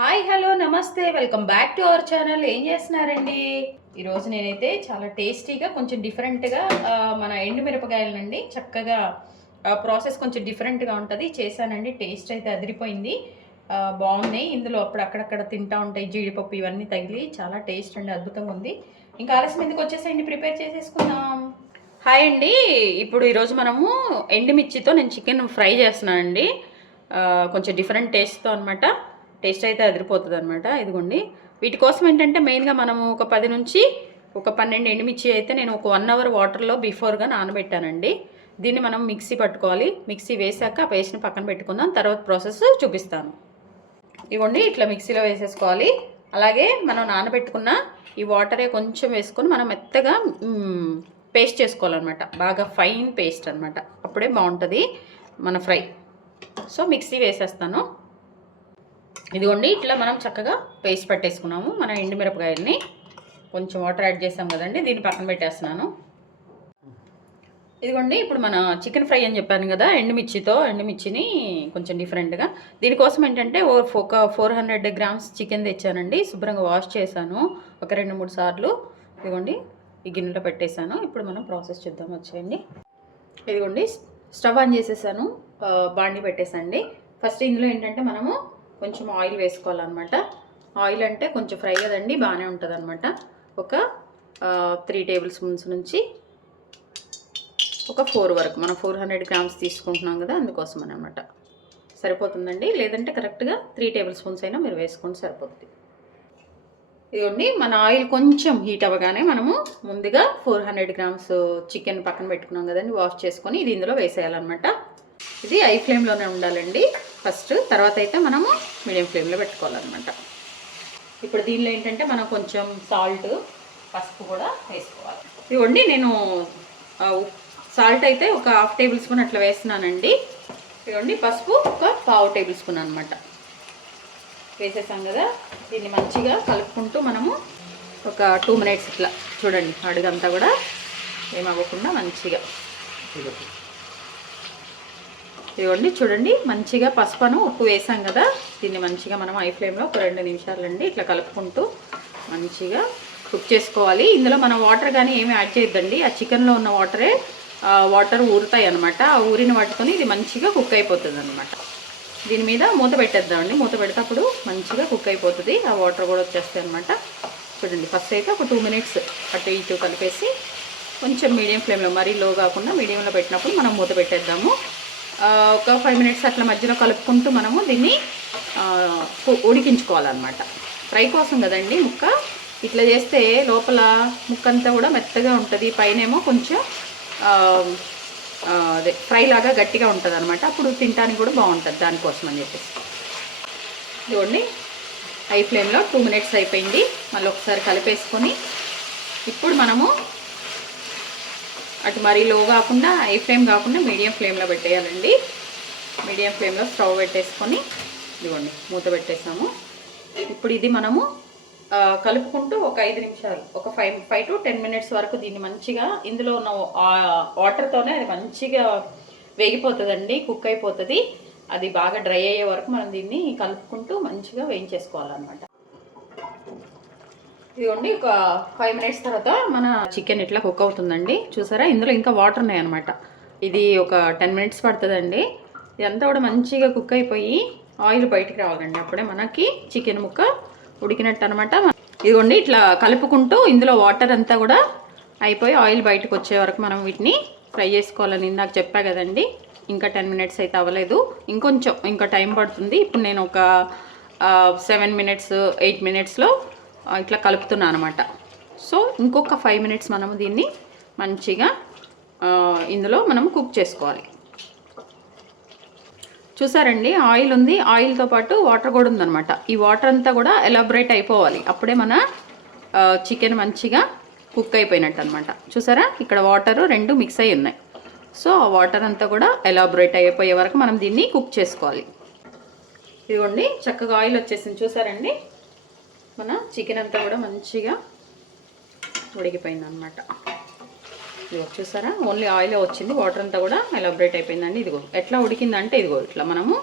Hi hello నమస్తే. Welcome back to our channel. ఏం చేస్తున్నారండి? ఈరోజు నేనైతే చాలా టేస్టీగా కొంచెం డిఫరెంట్గా మన ఎండు మిరపకాయలనండి. చక్కగా ప్రాసెస్ కొంచెం డిఫరెంట్గా ఉంటుంది. చేశానండి. టేస్ట్ అయితే అదిరిపోయింది. బాగున్నాయి. ఇందులో అప్పుడు అక్కడక్కడ తింటా ఉంటాయి. జీడిపప్పు ఇవన్నీ తగిలి చాలా టేస్ట్ అండి. అద్భుతంగా ఉంది. ఇంకా ఆలస్యం ఎందుకు వచ్చేసేయండి? ప్రిపేర్ చేసేసుకుందాం. హాయ్ అండి. ఇప్పుడు ఈరోజు మనము ఎండుమిర్చితో నేను చికెన్ ఫ్రై చేస్తున్నానండి. కొంచెం డిఫరెంట్ టేస్ట్తో అనమాట టేస్ట్ అయితే అదిరిపోతుంది అనమాట ఇదిగోండి. వీటి కోసం ఏంటంటే మెయిన్గా మనము ఒక పది నుంచి ఒక పన్నెండు ఎండుమిర్చి అయితే నేను ఒక వన్ అవర్ వాటర్లో బిఫోర్గా నానబెట్టానండి. దీన్ని మనం మిక్సీ పట్టుకోవాలి. మిక్సీ వేసాక ఆ పేస్ట్ని పక్కన పెట్టుకుందాం. తర్వాత ప్రాసెస్ చూపిస్తాను. ఇవ్వండి ఇట్లా మిక్సీలో వేసేసుకోవాలి. అలాగే మనం నానబెట్టుకున్న ఈ వాటరే కొంచెం వేసుకొని మనం మెత్తగా పేస్ట్ చేసుకోవాలన్నమాట. బాగా ఫైన్ పేస్ట్ అనమాట అప్పుడే బాగుంటుంది మన ఫ్రై. సో మిక్సీ వేసేస్తాను. ఇదిగోండి ఇట్లా మనం చక్కగా పేస్ట్ పెట్టేసుకున్నాము. మన ఎండుమిరపకాయల్ని కొంచెం వాటర్ యాడ్ చేసాం కదండి దీన్ని పక్కన పెట్టేస్తున్నాను. ఇదిగోండి ఇప్పుడు మన చికెన్ ఫ్రై అని చెప్పాను కదా ఎండుమిర్చితో ఎండుమిర్చిని కొంచెం డిఫరెంట్గా. దీనికోసం ఏంటంటే ఓ- ఒక ఫోర్ హండ్రెడ్ గ్రామ్స్ చికెన్ తెచ్చానండి శుభ్రంగా వాష్ చేశాను ఒక రెండు మూడు సార్లు. ఇదిగోండి ఈ గిన్నెలో పెట్టేశాను. ఇప్పుడు మనం ప్రాసెస్ చూద్దాం వచ్చేయండి. ఇదిగోండి స్టవ్ ఆన్ చేసేసాను బాండి పెట్టేసండి. ఫస్ట్ ఇందులో ఏంటంటే మనము కొంచెం ఆయిల్ వేసుకోవాలన్నమాట. ఆయిల్ అంటే కొంచెం ఫ్రై కదండి బాగానే ఉంటుంది అనమాట ఒక త్రీ టేబుల్ స్పూన్స్ నుంచి ఒక ఫోర్ వరకు. మనం ఫోర్ హండ్రెడ్ గ్రామ్స్ తీసుకుంటున్నాం కదా అందుకోసం అనమాట సరిపోతుందండి? లేదంటే కరెక్ట్గా త్రీ టేబుల్ స్పూన్స్ అయినా మీరు వేసుకోండి సరిపోతుంది ఇదిగోండి మన ఆయిల్ కొంచెం హీట్ అవ్వగానే మనము ముందుగా ఫోర్ హండ్రెడ్ గ్రామ్స్ చికెన్ పక్కన పెట్టుకున్నాం కదండి వాష్ చేసుకొని ఇది ఇందులో వేసేయాలన్నమాట. ఇది ఐ ఫ్లేమ్లోనే ఉండాలండి. ఫస్ట్ తర్వాత అయితే మనము మీడియం ఫ్లేమ్లో పెట్టుకోవాలన్నమాట. ఇప్పుడు దీనిలో ఏంటంటే మనం కొంచెం సాల్ట్ పసుపు కూడా వేసుకోవాలి. ఇవ్వండి నేను సాల్ట్ అయితే ఒక హాఫ్ టేబుల్ స్పూన్ అట్లా వేస్తున్నానండి. ఇవ్వండి పసుపు ఒక పావు టేబుల్ స్పూన్ అనమాట వేసేసాం కదా దీన్ని మంచిగా కలుపుకుంటూ మనము ఒక టూ మినిట్స్ ఇట్లా చూడండి అడుగంతా కూడా ఏమవ్వకుండా మంచిగా. ఇవ్వండి. చూడండి మంచిగా పసుపను ఉప్పు వేసాం కదా. దీన్ని మంచిగా మనం ఐ ఫ్లేమ్లో ఒక రెండు నిమిషాలండి ఇట్లా కలుపుకుంటూ మంచిగా కుక్ చేసుకోవాలి. ఇందులో మనం వాటర్ కానీ ఏమి యాడ్ చేయొద్దండి. ఆ చికెన్లో ఉన్న వాటరే ఆ వాటర్ ఊరుతాయి అనమాట ఆ ఊరిన వాటితోని ఇది మంచిగా కుక్ అయిపోతుంది అనమాట దీని మీద మూత పెట్టేద్దామండి. మూత పెడితేప్పుడు మంచిగా కుక్ అయిపోతుంది. ఆ వాటర్ కూడా వచ్చేస్తాయి అనమాట చూడండి ఫస్ట్ అయితే ఒక టూ మినిట్స్ అటు ఇటు కలిపేసి కొంచెం మీడియం ఫ్లేమ్లో మరీ లో కాకుండా మీడియంలో పెట్టినప్పుడు మనం మూత పెట్టేద్దాము. ఒక ఫైవ్ మినిట్స్ అట్లా మధ్యలో కలుపుకుంటూ మనము దీన్ని ఉడికించుకోవాలన్నమాట. ఫ్రై కోసం కదండి ముక్క? ఇట్లా చేస్తే లోపల ముక్క అంతా కూడా మెత్తగా ఉంటుంది. పైనేమో కొంచెం అదే ఫ్రై లాగా గట్టిగా ఉంటుంది అనమాట అప్పుడు తినడానికి కూడా బాగుంటుంది దానికోసం అని చెప్పేసి. చూడండి హై ఫ్లేమ్లో టూ మినిట్స్ అయిపోయింది. మళ్ళీ ఒకసారి కలిపేసుకొని ఇప్పుడు మనము అటు మరీ లో కాకుండా ఐ ఫ్లేమ్ కాకుండా మీడియం ఫ్లేమ్లో పెట్టేయాలండి. మీడియం ఫ్లేమ్లో స్టవ్ పెట్టేసుకొని ఇదిగోండి మూత పెట్టేసాము. ఇప్పుడు ఇది మనము కలుపుకుంటూ ఒక ఐదు నిమిషాలు ఒక five five to ten minutes వరకు దీన్ని మంచిగా ఇందులో ఉన్న వాటర్తోనే అది మంచిగా వేగిపోతుందండి కుక్ అయిపోతుంది. అది బాగా డ్రై అయ్యే వరకు మనం దీన్ని కలుపుకుంటూ మంచిగా వేయించేసుకోవాలన్నమాట. ఇదిగోండి ఒక ఫైవ్ మినిట్స్ తర్వాత మన చికెన్ ఇట్లా కుక్ అవుతుందండి. చూసారా? ఇందులో ఇంకా వాటర్ ఉన్నాయన్నమాట. ఇది ఒక టెన్ మినిట్స్ పడుతుందండి. ఇదంతా కూడా మంచిగా కుక్ అయిపోయి ఆయిల్ బయటికి రావాలండి. అప్పుడే మనకి చికెన్ ముక్క ఉడికినట్టు అనమాట ఇదిగోండి ఇట్లా కలుపుకుంటూ ఇందులో వాటర్ అంతా కూడా అయిపోయి ఆయిల్ బయటకు వచ్చే వరకు మనం వీటిని ఫ్రై చేసుకోవాలని ఇందాక చెప్పా కదండి. ఇంకా టెన్ మినిట్స్ అయితే అవ్వలేదు. ఇంకొంచెం ఇంకా టైం పడుతుంది. ఇప్పుడు నేను ఒక సెవెన్ మినిట్స్ ఎయిట్ మినిట్స్లో ఇట్లా కలుపుతున్నాను అనమాట సో ఇంకొక ఫైవ్ మినిట్స్ మనము దీన్ని మంచిగా ఇందులో మనం కుక్ చేసుకోవాలి. చూసారండి ఆయిల్ ఉంది. ఆయిల్తో పాటు వాటర్ కూడా ఉందన్నమాట. ఈ వాటర్ అంతా కూడా ఎలాబరేట్ అయిపోవాలి. అప్పుడే మన చికెన్ మంచిగా కుక్ అయిపోయినట్టు అనమాట చూసారా? ఇక్కడ వాటర్ రెండు మిక్స్ అయి ఉన్నాయి. సో ఆ వాటర్ అంతా కూడా ఎలాబరేట్ అయిపోయే వరకు మనం దీన్ని కుక్ చేసుకోవాలి. ఇదిగోండి చక్కగా ఆయిల్ వచ్చేసింది. చూసారండి? మన చికెన్ అంతా కూడా మంచిగా ఉడికిపోయింది అనమాట ఇదిగో చూసారా? ఓన్లీ ఆయిల్ వచ్చింది. వాటర్ అంతా కూడా ఎలాబరేట్ అయిపోయిందండి. ఇదిగో ఎట్లా ఉడికిందంటే ఇదిగో ఇట్లా మనము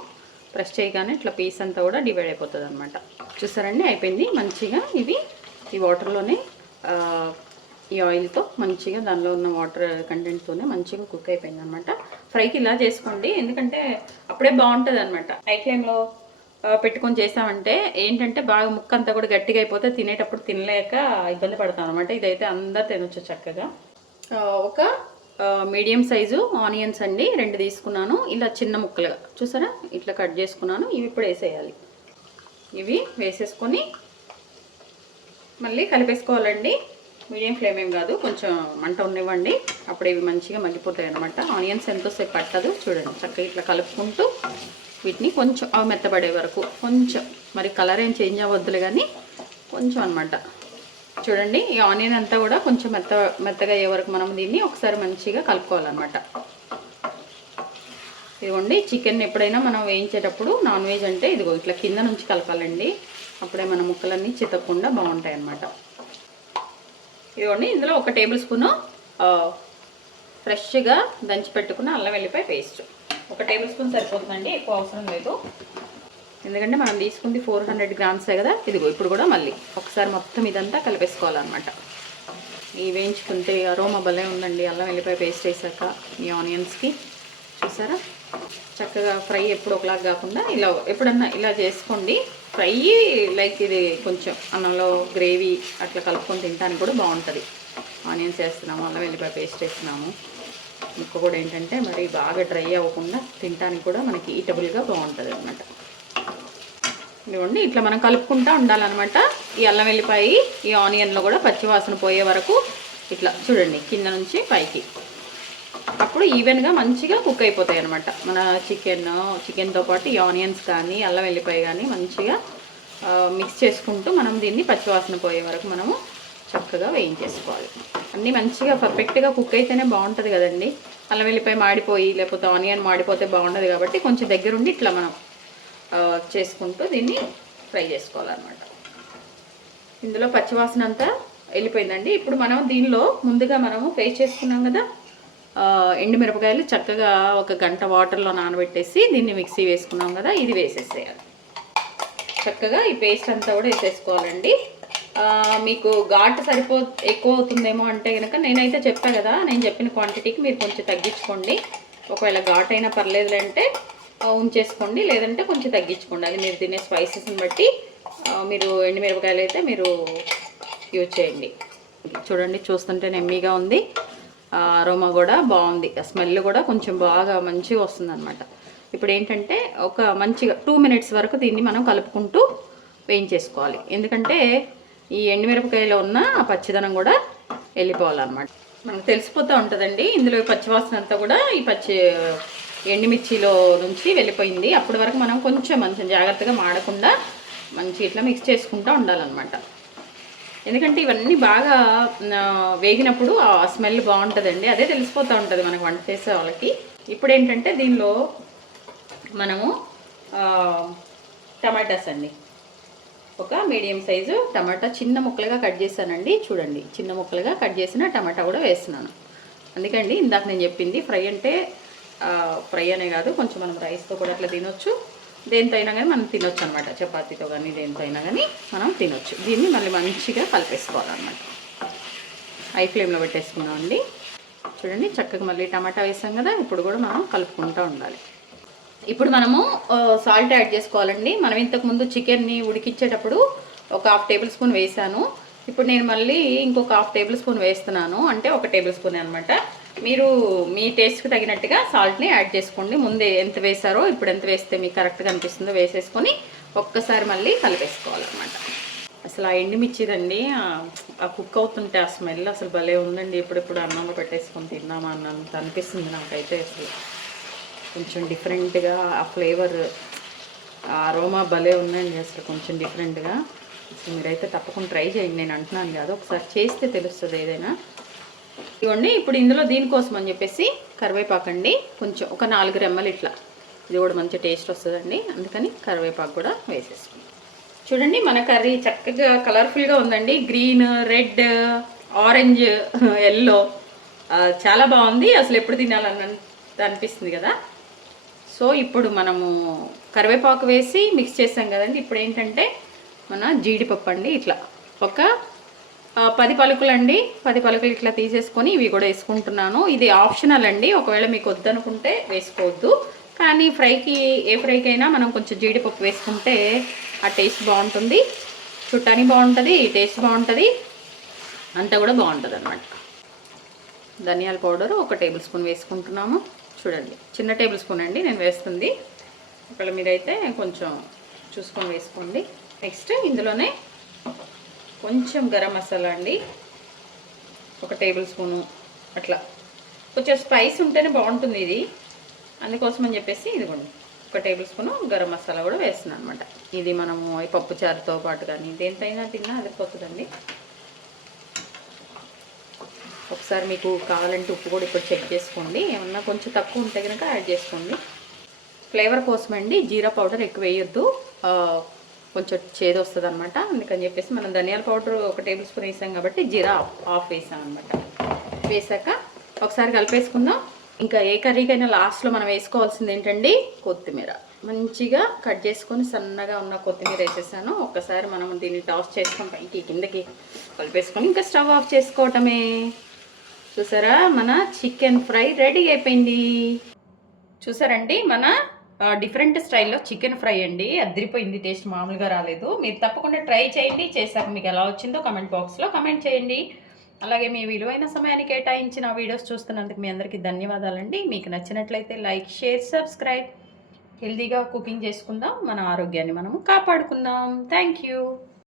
ప్రెస్ చేయగానే ఇట్లా పీస్ అంతా కూడా డివైడ్ అయిపోతుంది అనమాట చూసారండి? అయిపోయింది. మంచిగా ఇవి ఈ వాటర్లోనే ఈ ఆయిల్తో మంచిగా దానిలో ఉన్న వాటర్ కంటెంట్తోనే మంచిగా కుక్ అయిపోయింది అనమాట ఫ్రైకి ఇలా చేసుకోండి. ఎందుకంటే అప్పుడే బాగుంటుంది అనమాట హై ఫ్లేమ్లో పెట్టుకొని చేసామంటే ఏంటంటే బాగా ముక్క అంతా కూడా గట్టిగా అయిపోతే తినేటప్పుడు తినలేక ఇబ్బంది పడతాను అనమాట ఇదైతే అందరు తినొచ్చు చక్కగా. ఒక మీడియం సైజు ఆనియన్స్ అండి రెండు తీసుకున్నాను. ఇలా చిన్న ముక్కలుగా. చూసారా? ఇట్లా కట్ చేసుకున్నాను. ఇవి ఇప్పుడు వేసేయాలి. ఇవి వేసేసుకొని మళ్ళీ కలిపేసుకోవాలండి. మీడియం ఫ్లేమ్ ఏం కాదు కొంచెం మంట ఉన్నవ్వండి. అప్పుడు ఇవి మంచిగా మగ్గిపోతాయి అనమాట ఆనియన్స్ ఎంతోసేపు పట్టదు చూడండి. చక్కగా ఇట్లా కలుపుకుంటూ వీటిని కొంచెం అవి మెత్తబడే వరకు కొంచెం మరి కలర్ ఏం చేంజ్ అవ్వద్దులే కానీ కొంచెం అనమాట చూడండి ఈ ఆనియన్ అంతా కూడా కొంచెం మెత్త మెత్తగా అయ్యే వరకు మనం దీన్ని ఒకసారి మంచిగా కలుపుకోవాలన్నమాట. ఇదిగోండి చికెన్ ఎప్పుడైనా మనం వేయించేటప్పుడు నాన్ వెజ్ అంటే ఇదిగో ఇట్లా కింద నుంచి కలపాలండి. అప్పుడే మన ముక్కలన్నీ చితక్కుండా బాగుంటాయి అన్నమాట ఇదిగోండి ఇందులో ఒక టేబుల్ స్పూను ఫ్రెష్గా దంచి పెట్టుకున్న అల్లం వెల్లిపాయ పేస్ట్. ఒక టేబుల్ స్పూన్ సరిపోతుందండి ఎక్కువ అవసరం లేదు. ఎందుకంటే మనం తీసుకుంది ఫోర్ హండ్రెడ్ గ్రామ్సే కదా ఇదిగో ఇప్పుడు కూడా మళ్ళీ ఒకసారి మొత్తం ఇదంతా కలిపేసుకోవాలన్నమాట. ఈ వేయించుకుంటే అరోమా భలే ఉందండి అల్లం వెల్లిపాయ పేస్ట్ వేసాక ఈ ఆనియన్స్కి. చూసారా? చక్కగా ఫ్రై ఎప్పుడు ఒకలాగా కాకుండా ఇలా ఎప్పుడన్నా ఇలా చేసుకోండి. ఫ్రై లైక్ ఇది కొంచెం అన్నంలో గ్రేవీ అట్లా కలుపుకొని తినడానికి కూడా బాగుంటుంది. ఆనియన్స్ వేస్తున్నాము అల్లం వెల్లిపాయ పేస్ట్ వేస్తున్నాము. ముక్క కూడా ఏంటంటే మరి బాగా డ్రై అవ్వకుండా తినడానికి కూడా మనకి ఈటబుల్గా బాగుంటుంది అనమాట ఇదిగోండి ఇట్లా మనం కలుపుకుంటూ ఉండాలన్నమాట. ఈ అల్లం వెల్లిపాయ ఈ ఆనియన్లో కూడా పచ్చివాసన పోయే వరకు ఇట్లా చూడండి కింద నుంచి పైకి. అప్పుడు ఈవెన్గా మంచిగా కుక్ అయిపోతాయి అనమాట మన చికెన్ చికెన్తో పాటు ఈ ఆనియన్స్ కానీ అల్లం వెల్లిపాయ కానీ మంచిగా మిక్స్ చేసుకుంటూ మనం దీన్ని పచ్చివాసన పోయే వరకు మనము చక్కగా వేయించేసుకోవాలి. అన్నీ మంచిగా పర్ఫెక్ట్గా కుక్ అయితేనే బాగుంటుంది కదండి. అల్లం వెల్లిపాయ మాడిపోయి లేకపోతే ఆనియన్ మాడిపోతే బాగుండదు కాబట్టి కొంచెం దగ్గరుండి ఇట్లా మనం చేసుకుంటూ దీన్ని ఫ్రై చేసుకోవాలన్నమాట. ఇందులో పచ్చివాసన అంతా వెళ్ళిపోయిందండి. ఇప్పుడు మనం దీనిలో ముందుగా మనము ఫ్రై చేసుకున్నాం కదా ఎండుమిరపకాయలు చక్కగా ఒక గంట వాటర్లో నానబెట్టేసి దీన్ని మిక్సీ వేసుకున్నాం కదా ఇది వేసేసేయాలి. చక్కగా ఈ పేస్ట్ అంతా కూడా వేసేసుకోవాలండి. మీకు ఘాట్ సరిపో ఎక్కువ అవుతుందేమో అంటే కనుక నేనైతే చెప్పా కదా నేను చెప్పిన క్వాంటిటీకి మీరు కొంచెం తగ్గించుకోండి. ఒకవేళ ఘాట్ అయినా పర్లేదు అంటే ఉంచేసుకోండి. లేదంటే కొంచెం తగ్గించుకోండి. అది మీరు తినే స్పైసెస్ని బట్టి మీరు ఎండుమిరపకాయలు అయితే మీరు యూజ్ చేయండి. చూడండి చూస్తుంటే నెమ్మీగా ఉంది. అరోమా కూడా బాగుంది. స్మెల్ కూడా కొంచెం బాగా మంచిగా వస్తుందన్నమాట. ఇప్పుడు ఏంటంటే ఒక మంచిగా టూ మినిట్స్ వరకు దీన్ని మనం కలుపుకుంటూ వేయించేసుకోవాలి. ఎందుకంటే ఈ ఎండుమిరపకాయలో ఉన్న ఆ పచ్చిదనం కూడా వెళ్ళిపోవాలన్నమాట. మనకు తెలిసిపోతూ ఉంటుందండి. ఇందులో పచ్చివాసన అంతా కూడా ఈ పచ్చి ఎండుమిర్చిలో నుంచి వెళ్ళిపోయింది. అప్పటి వరకు మనం కొంచెం మంచిగా జాగ్రత్తగా మాడకుండా మంచి ఇట్లా మిక్స్ చేసుకుంటూ ఉండాలన్నమాట. ఎందుకంటే ఇవన్నీ బాగా వేగినప్పుడు ఆ స్మెల్ బాగుంటుందండి. అదే తెలిసిపోతూ ఉంటుంది మనకు వంట చేసే వాళ్ళకి. ఇప్పుడు ఏంటంటే దీనిలో మనము టమాటాస్ అండి. ఒక మీడియం సైజు టమాటా చిన్న ముక్కలుగా కట్ చేశానండి. చూడండి చిన్న ముక్కలుగా కట్ చేసిన టమాటా కూడా వేస్తున్నాను. అందుకండి ఇందాక నేను చెప్పింది ఫ్రై అంటే ఫ్రై అనే కాదు కొంచెం మనం రైస్తో కూడా అట్లా తినొచ్చు. దేనితో అయినా కానీ మనం తినొచ్చు అనమాట చపాతీతో కానీ దేంతో అయినా కానీ మనం తినొచ్చు. దీన్ని మళ్ళీ మంచిగా కలిపేసుకోవాలన్నమాట. హై ఫ్లేమ్లో పెట్టేసుకున్నామండి చూడండి చక్కగా మళ్ళీ టమాటా వేసాం కదా ఇప్పుడు కూడా మనం కలుపుకుంటూ ఉండాలి. ఇప్పుడు మనము సాల్ట్ యాడ్ చేసుకోవాలండి. మనం ఇంతకుముందు చికెన్ని ఉడికించేటప్పుడు ఒక హాఫ్ టేబుల్ స్పూన్ వేసాను. ఇప్పుడు నేను మళ్ళీ ఇంకొక హాఫ్ టేబుల్ స్పూన్ వేస్తున్నాను. అంటే ఒక టేబుల్ స్పూన్ అనమాట మీరు మీ టేస్ట్కి తగినట్టుగా సాల్ట్ని యాడ్ చేసుకోండి. ముందే ఎంత వేసారో ఇప్పుడు ఎంత వేస్తే మీకు కరెక్ట్గా అనిపిస్తుందో వేసేసుకొని ఒక్కసారి మళ్ళీ కలిపేసుకోవాలన్నమాట. అసలు ఆ ఎండిమిర్చిదండి ఆ- ఆ కుక్ అవుతుంటే ఆ స్మెల్ అసలు భలే ఉందండి. ఇప్పుడిప్పుడు అన్నంలో పెట్టేసుకొని తిన్నామా అన్నంత అనిపిస్తుంది నాకైతే అసలు. కొంచెం డిఫరెంట్గా ఆ ఫ్లేవర్ ఆ అరోమా భలే ఉందండి అసలు కొంచెం డిఫరెంట్గా అసలు మీరైతే తప్పకుండా ట్రై చేయండి నేను అంటున్నాను కాదు. ఒకసారి చేస్తే తెలుస్తుంది ఏదైనా. ఇవ్వండి ఇప్పుడు ఇందులో దీనికోసం అని చెప్పేసి కరివేపాకండి కొంచెం ఒక నాలుగు రెమ్మలు ఇట్లా. ఇది కూడా మంచి టేస్ట్ వస్తుందండి. అందుకని కరివేపాకు కూడా వేసేసుకుందాం. చూడండి మన కర్రీ చక్కగా కలర్ఫుల్గా ఉందండి. గ్రీన్ రెడ్ ఆరెంజ్ ఎల్లో చాలా బాగుంది. అసలు ఎప్పుడు తినాలని అనిపిస్తుంది కదా. సో ఇప్పుడు మనము కరివేపాకు వేసి మిక్స్ చేసాం కదండి. ఇప్పుడు ఏంటంటే మన జీడిపప్పు అండి ఇట్లా. ఒక పది పలుకులు అండి పది పలుకులు ఇట్లా తీసేసుకొని ఇవి కూడా వేసుకుంటున్నాను. ఇది ఆప్షనల్ అండి. ఒకవేళ మీకు వద్దనుకుంటే వేసుకోవద్దు. కానీ ఫ్రైకి ఏ ఫ్రైకి అయినా మనం కొంచెం జీడిపప్పు వేసుకుంటే ఆ టేస్ట్ బాగుంటుంది. చుట్టానికి బాగుంటుంది టేస్ట్ బాగుంటుంది. అంతా కూడా బాగుంటుంది అనమాట ధనియాల పౌడర్ ఒక టేబుల్ స్పూన్ వేసుకుంటున్నాము. చూడండి. చిన్న టేబుల్ స్పూన్ అండి నేను వేస్తుంది. ఒకవేళ మీరైతే కొంచెం చూసుకొని వేసుకోండి. నెక్స్ట్ ఇందులోనే కొంచెం గరం మసాలా అండి. ఒక టేబుల్ స్పూను అట్లా. కొంచెం స్పైస్ ఉంటేనే బాగుంటుంది ఇది. అందుకోసం అని చెప్పేసి ఇదిగోండి. ఒక టేబుల్ స్పూను గరం మసాలా కూడా వేస్తున్నాను అనమాట ఇది మనము ఈ పప్పు చారుతో పాటు కానీ దేనిపైన తిన్నా అదిపోతుందండి ఒకసారి మీకు కావాలంటే ఉప్పు కూడా ఇప్పుడు చెక్ చేసుకోండి. ఏమన్నా కొంచెం తక్కువ ఉంటే కనుక యాడ్ చేసుకోండి. ఫ్లేవర్ కోసం అండి జీరా పౌడర్ ఎక్కువ వేయొద్దు. కొంచెం చేదు వస్తుంది అనమాట అందుకని చెప్పేసి మనం ధనియాల పౌడర్ ఒక టేబుల్ స్పూన్ వేసాం కాబట్టి జీరా ఆఫ్- ఆఫ్ వేసాం అనమాట వేసాక ఒకసారి కలిపేసుకుందాం. ఇంకా ఏ కర్రీకైనా లాస్ట్లో మనం వేసుకోవాల్సింది ఏంటండి? కొత్తిమీర. మంచిగా కట్ చేసుకొని సన్నగా ఉన్న కొత్తిమీర వేసేసాను. ఒక్కసారి మనం దీన్ని టాస్ చేసుకొని పైకి కిందకి కలిపేసుకొని ఇంకా స్టవ్ ఆఫ్ చేసుకోవటమే. చూసారా? మన చికెన్ ఫ్రై రెడీ అయిపోయింది. చూసారండి? మన డిఫరెంట్ స్టైల్లో చికెన్ ఫ్రై అండి. అదిరిపోయింది టేస్ట్ మామూలుగా రాలేదు. మీరు తప్పకుండా ట్రై చేయండి. చేశాక మీకు ఎలా వచ్చిందో కమెంట్ బాక్స్లో కమెంట్ చేయండి. అలాగే మీ విలువైన సమయాన్ని కేటాయించిన వీడియోస్ చూస్తున్నందుకు మీ అందరికీ ధన్యవాదాలండి. మీకు నచ్చినట్లయితే లైక్ షేర్ సబ్స్క్రైబ్. హెల్తీగా కుకింగ్ చేసుకుందాం. మన ఆరోగ్యాన్ని మనము కాపాడుకుందాం. Thank you.